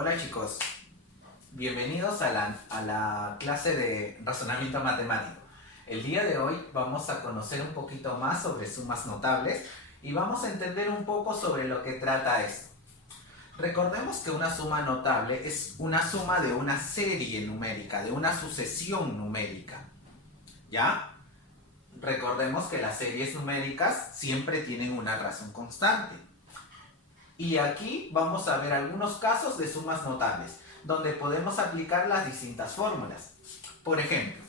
Hola chicos, bienvenidos a la clase de razonamiento matemático. El día de hoy vamos a conocer un poquito más sobre sumas notables y vamos a entender un poco sobre lo que trata esto. Recordemos que una suma notable es una suma de una serie numérica, de una sucesión numérica. ¿Ya? Recordemos que las series numéricas siempre tienen una razón constante. Y aquí vamos a ver algunos casos de sumas notables, donde podemos aplicar las distintas fórmulas. Por ejemplo,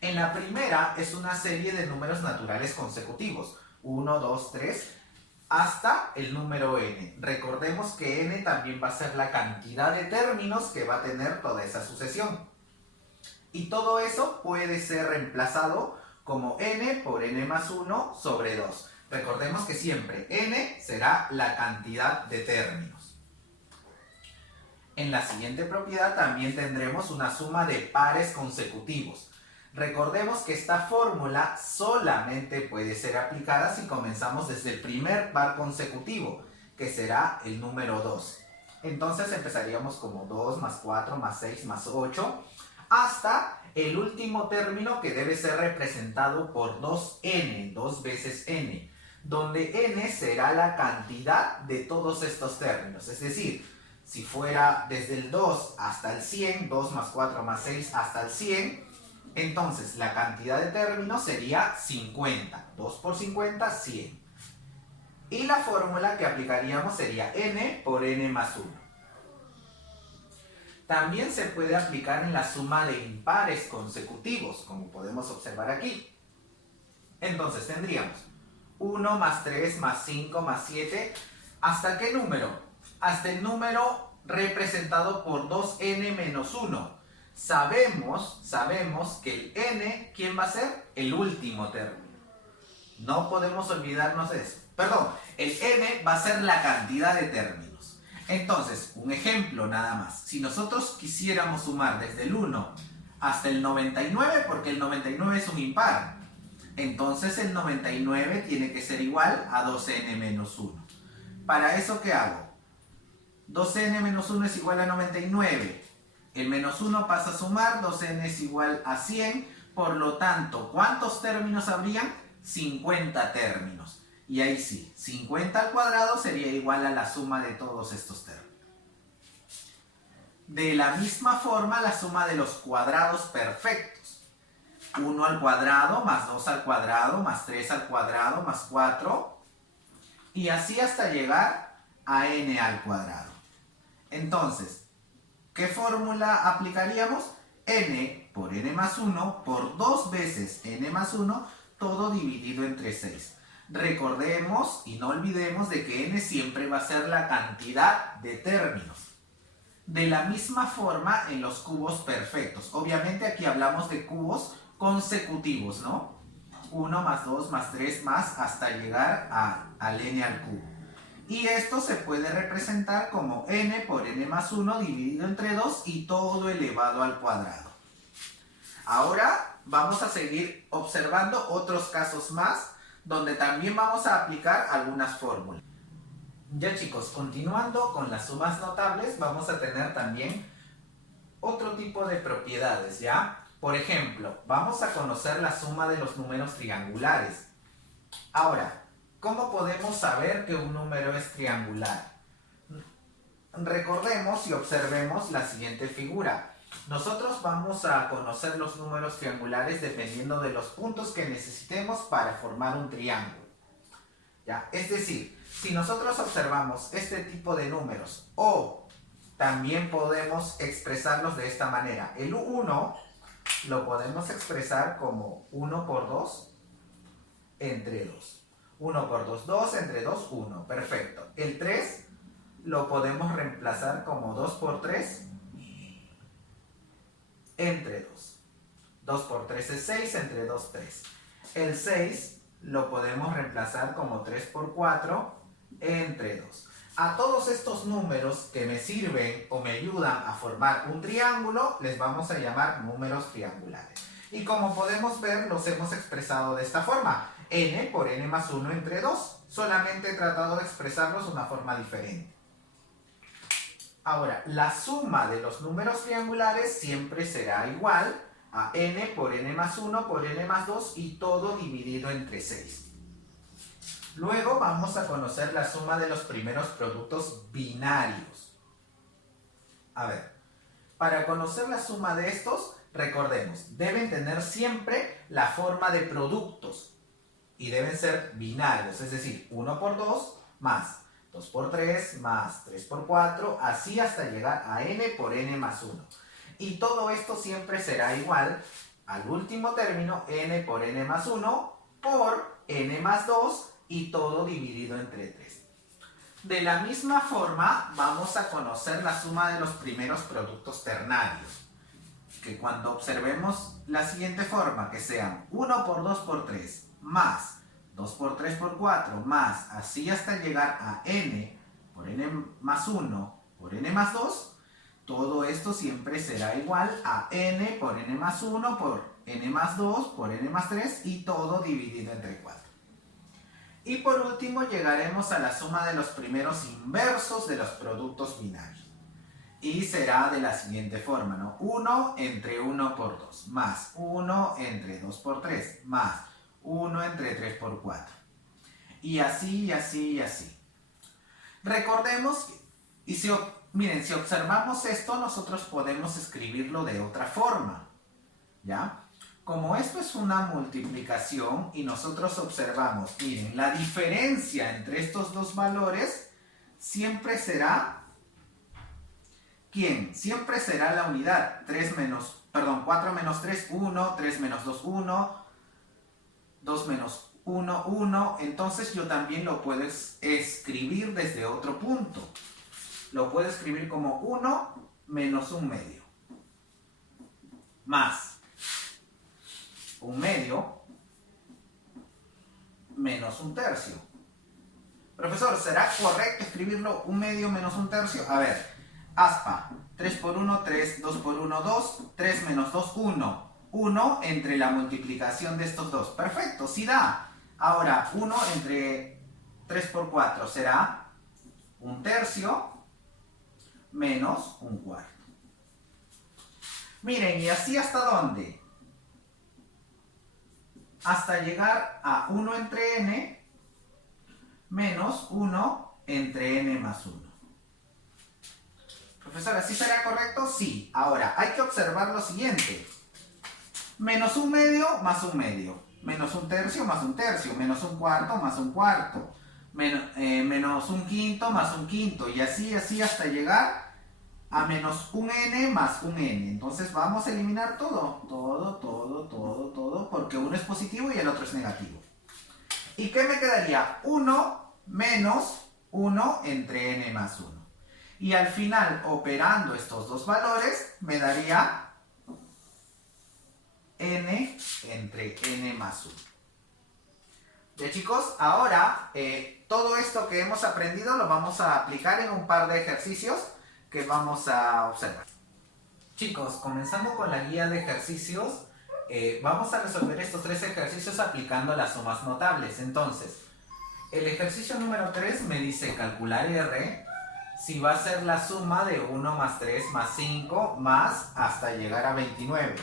en la primera es una serie de números naturales consecutivos, 1, 2, 3, hasta el número n. Recordemos que n también va a ser la cantidad de términos que va a tener toda esa sucesión. Y todo eso puede ser reemplazado como n por n más 1 sobre 2. Recordemos que siempre n será la cantidad de términos. En la siguiente propiedad también tendremos una suma de pares consecutivos. Recordemos que esta fórmula solamente puede ser aplicada si comenzamos desde el primer par consecutivo, que será el número 2. Entonces empezaríamos como 2 más 4 más 6 más 8, hasta el último término que debe ser representado por 2n, 2 veces n, donde n será la cantidad de todos estos términos. Es decir, si fuera desde el 2 hasta el 100, 2 más 4 más 6 hasta el 100, entonces la cantidad de términos sería 50. 2 por 50, 100. Y la fórmula que aplicaríamos sería n por n más 1. También se puede aplicar en la suma de impares consecutivos, como podemos observar aquí. Entonces tendríamos 1 más 3 más 5 más 7, ¿hasta qué número? Hasta el número representado por 2n menos 1. Sabemos que el n, ¿quién va a ser? El último término. No podemos olvidarnos de eso. Perdón, el n va a ser la cantidad de términos. Entonces, un ejemplo nada más. Si nosotros quisiéramos sumar desde el 1 hasta el 99, porque el 99 es un impar, entonces el 99 tiene que ser igual a 2n menos 1. ¿Para eso qué hago? 2n menos 1 es igual a 99. El menos 1 pasa a sumar, 2n es igual a 100. Por lo tanto, ¿cuántos términos habrían? 50 términos. Y ahí sí, 50 al cuadrado sería igual a la suma de todos estos términos. De la misma forma, la suma de los cuadrados perfectos. 1 al cuadrado, más 2 al cuadrado, más 3 al cuadrado, más 4. Y así hasta llegar a n al cuadrado. Entonces, ¿qué fórmula aplicaríamos? N por n más 1 por 2 veces n más 1, todo dividido entre 6. Recordemos y no olvidemos de que n siempre va a ser la cantidad de términos. De la misma forma en los cubos perfectos. Obviamente aquí hablamos de cubos consecutivos, ¿no? 1 más 2 más 3 más hasta llegar al n al cubo. Y esto se puede representar como n por n más 1 dividido entre 2 y todo elevado al cuadrado. Ahora vamos a seguir observando otros casos más donde también vamos a aplicar algunas fórmulas. Ya chicos, continuando con las sumas notables, vamos a tener también otro tipo de propiedades, ¿ya? Por ejemplo, vamos a conocer la suma de los números triangulares. Ahora, ¿cómo podemos saber que un número es triangular? Recordemos y observemos la siguiente figura. Nosotros vamos a conocer los números triangulares dependiendo de los puntos que necesitemos para formar un triángulo. ¿Ya? Es decir, si nosotros observamos este tipo de números, o también podemos expresarlos de esta manera. El 1 lo podemos expresar como 1 por 2 entre 2. 1 por 2, 2 entre 2, 1. Perfecto. El 3 lo podemos reemplazar como 2 por 3 entre 2. 2 por 3 es 6, entre 2, 3. El 6 lo podemos reemplazar como 3 por 4 entre 2. A todos estos números que me sirven o me ayudan a formar un triángulo, les vamos a llamar números triangulares. Y como podemos ver, los hemos expresado de esta forma. N por n más 1 entre 2. Solamente he tratado de expresarlos de una forma diferente. Ahora, la suma de los números triangulares siempre será igual a n por n más 1 por n más 2 y todo dividido entre 6. Luego vamos a conocer la suma de los primeros productos binarios. A ver, para conocer la suma de estos, recordemos, deben tener siempre la forma de productos y deben ser binarios, es decir, 1 por 2 más 2 por 3 más 3 por 4, así hasta llegar a n por n más 1. Y todo esto siempre será igual al último término, n por n más 1 por n más 2 y todo dividido entre 3. De la misma forma, vamos a conocer la suma de los primeros productos ternarios, que cuando observemos la siguiente forma, que sean 1 por 2 por 3 más 2 por 3 por 4 más, así hasta llegar a n por n más 1 por n más 2, todo esto siempre será igual a n por n más 1 por n más 2 por n más 3 y todo dividido entre 4. Y por último llegaremos a la suma de los primeros inversos de los productos binarios. Y será de la siguiente forma, ¿no? 1 entre 1 por 2 más 1 entre 2 por 3 más 1 entre 3 por 4. Y así, y así, y así. Recordemos, miren, si observamos esto, nosotros podemos escribirlo de otra forma, ¿ya? Como esto es una multiplicación y nosotros observamos, miren, la diferencia entre estos dos valores siempre será, ¿quién? Siempre será la unidad. 4 menos 3, 1, 3 menos 2, 1, 2 menos 1, 1. Entonces yo también lo puedo escribir desde otro punto. Lo puedo escribir como 1 menos 1 medio. Más 1 medio menos 1 tercio. Profesor, ¿será correcto escribirlo 1 medio menos 1 tercio? A ver, aspa, 3 por 1, 3, 2 por 1, 2, 3 menos 2, 1. 1 entre la multiplicación de estos dos. Perfecto, sí da. Ahora, 1 entre 3 por 4 será 1 tercio menos 1 cuarto. Miren, ¿y así hasta dónde? Hasta llegar a 1 entre n menos 1 entre n más 1. Profesor, ¿así será correcto? Sí. Ahora, hay que observar lo siguiente. Menos 1 medio más 1 medio. Menos 1 tercio más 1 tercio. Menos 1 cuarto más 1 cuarto. Menos 1 quinto más 1 quinto. Y así hasta llegar a menos 1n más 1n. Entonces vamos a eliminar todo, porque uno es positivo y el otro es negativo. ¿Y qué me quedaría? 1 menos 1 entre n más 1. Y al final, operando estos dos valores, me daría n entre n más 1. Ya chicos, ahora todo esto que hemos aprendido lo vamos a aplicar en un par de ejercicios que vamos a observar. Chicos, comenzando con la guía de ejercicios, vamos a resolver estos 3 ejercicios aplicando las sumas notables. Entonces, el ejercicio número 3 me dice calcular R si va a ser la suma de 1 más 3 más 5 más hasta llegar a 29.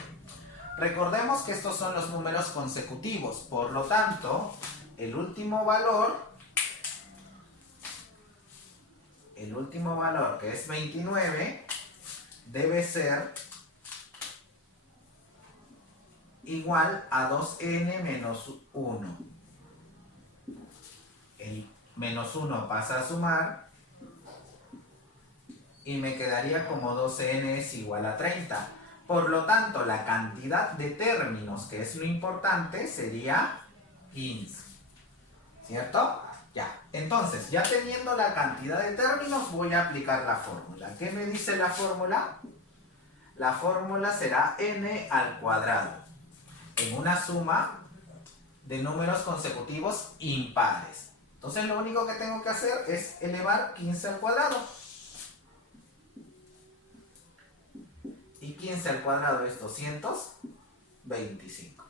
Recordemos que estos son los números consecutivos, por lo tanto, el último valor, que es 29, debe ser igual a 2n menos 1. El menos 1 pasa a sumar y me quedaría como 12n es igual a 30. Por lo tanto, la cantidad de términos, que es lo importante, sería 15. ¿Cierto? Ya. Entonces, ya teniendo la cantidad de términos, voy a aplicar la fórmula. ¿Qué me dice la fórmula? La fórmula será n al cuadrado en una suma de números consecutivos impares. Entonces, lo único que tengo que hacer es elevar 15 al cuadrado. Y 15 al cuadrado es 225.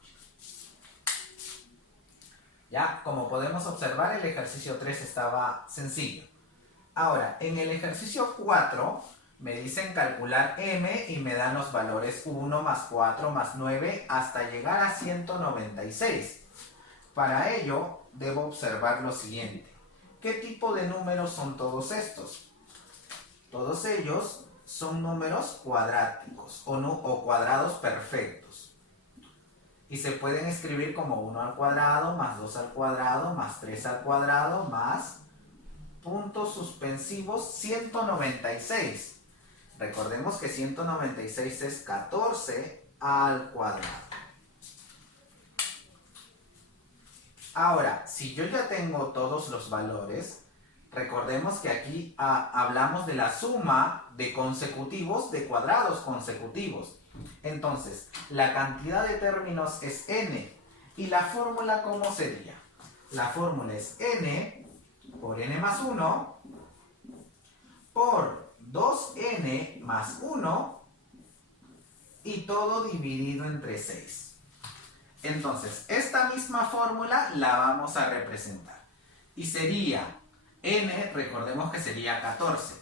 Ya, como podemos observar, el ejercicio 3 estaba sencillo. Ahora, en el ejercicio 4 Me dicen calcular m y me dan los valores 1 más 4 más 9 hasta llegar a 196. Para ello, debo observar lo siguiente. ¿Qué tipo de números son todos estos? Todos ellos son números cuadráticos o cuadrados perfectos. Y se pueden escribir como 1 al cuadrado, más 2 al cuadrado, más 3 al cuadrado, más puntos suspensivos 196. Recordemos que 196 es 14 al cuadrado. Ahora, si yo ya tengo todos los valores, recordemos que aquí hablamos de la suma de consecutivos de cuadrados consecutivos. Entonces, la cantidad de términos es n. ¿Y la fórmula cómo sería? La fórmula es n por n más 1 por 2n más 1 y todo dividido entre 6. Entonces, esta misma fórmula la vamos a representar. Y sería n, recordemos que sería 14.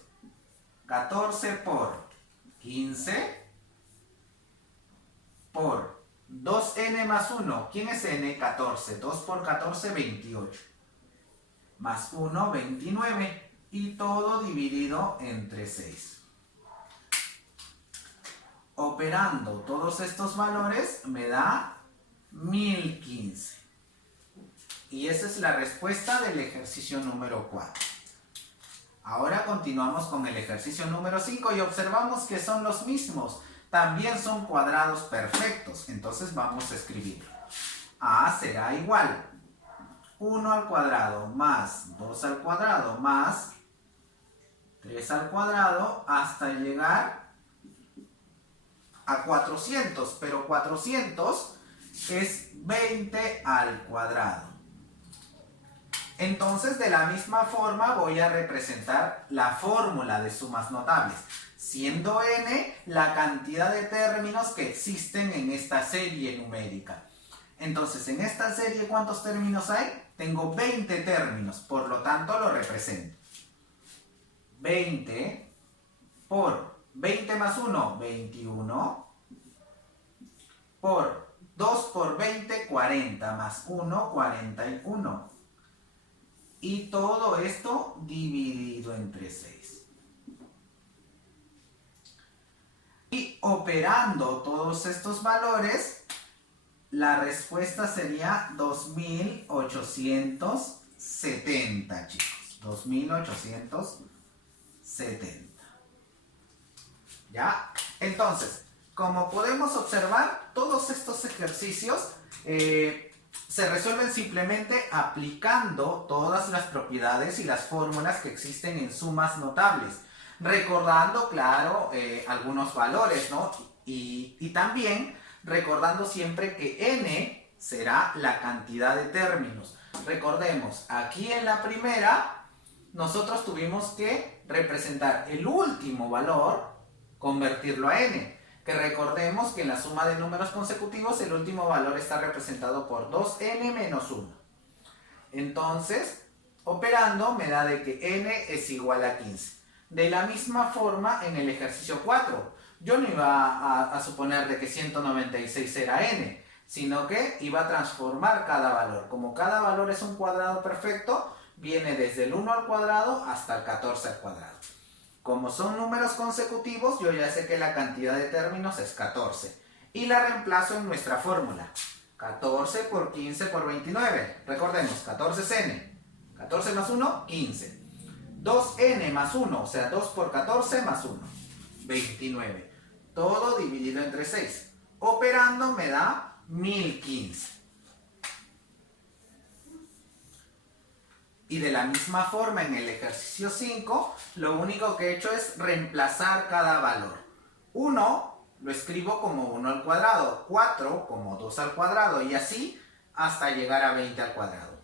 14 por 15 por 2n más 1. ¿Quién es n? 14. 2 por 14, 28. Más 1, 29. Y todo dividido entre 6. Operando todos estos valores me da 1015. Y esa es la respuesta del ejercicio número 4. Ahora continuamos con el ejercicio número 5 y observamos que son los mismos. También son cuadrados perfectos. Entonces vamos a escribirlo. A será igual 1 al cuadrado más 2 al cuadrado más 3 al cuadrado hasta llegar a 400. Pero 400 es 20 al cuadrado. Entonces, de la misma forma voy a representar la fórmula de sumas notables, siendo n la cantidad de términos que existen en esta serie numérica. Entonces, en esta serie, ¿cuántos términos hay? Tengo 20 términos, por lo tanto lo represento. 20 por 20 más 1, 21, por 2 por 20, 40, más 1, 41. Y todo esto dividido entre 6. Y operando todos estos valores, la respuesta sería 2870, chicos. 2870. ¿Ya? Entonces, como podemos observar, todos estos ejercicios se resuelven simplemente aplicando todas las propiedades y las fórmulas que existen en sumas notables. Recordando, claro, algunos valores, ¿no? Y también recordando siempre que n será la cantidad de términos. Recordemos, aquí en la primera, nosotros tuvimos que representar el último valor, convertirlo a n. Que recordemos que en la suma de números consecutivos el último valor está representado por 2n menos 1. Entonces, operando me da de que n es igual a 15. De la misma forma en el ejercicio 4. Yo no iba a suponer de que 196 era n, sino que iba a transformar cada valor. Como cada valor es un cuadrado perfecto, viene desde el 1 al cuadrado hasta el 14 al cuadrado. Como son números consecutivos, yo ya sé que la cantidad de términos es 14. Y la reemplazo en nuestra fórmula. 14 por 15 por 29. Recordemos, 14 es n. 14 más 1, 15. 2n más 1, o sea, 2 por 14 más 1. 29. Todo dividido entre 6. Operando me da 1015. Y de la misma forma en el ejercicio 5, lo único que he hecho es reemplazar cada valor. 1 lo escribo como 1 al cuadrado, 4 como 2 al cuadrado y así hasta llegar a 20 al cuadrado.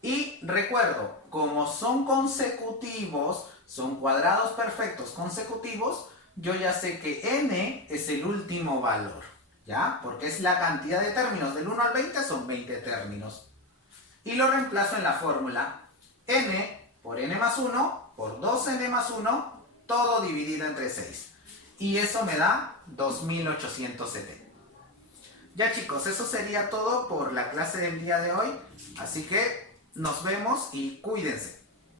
Y recuerdo, como son consecutivos, son cuadrados perfectos consecutivos, yo ya sé que n es el último valor, ¿ya? Porque es la cantidad de términos, del 1 al 20 son 20 términos. Y lo reemplazo en la fórmula n por n más 1 por 2n más 1, todo dividido entre 6. Y eso me da 2870. Ya chicos, eso sería todo por la clase del día de hoy. Así que nos vemos y cuídense.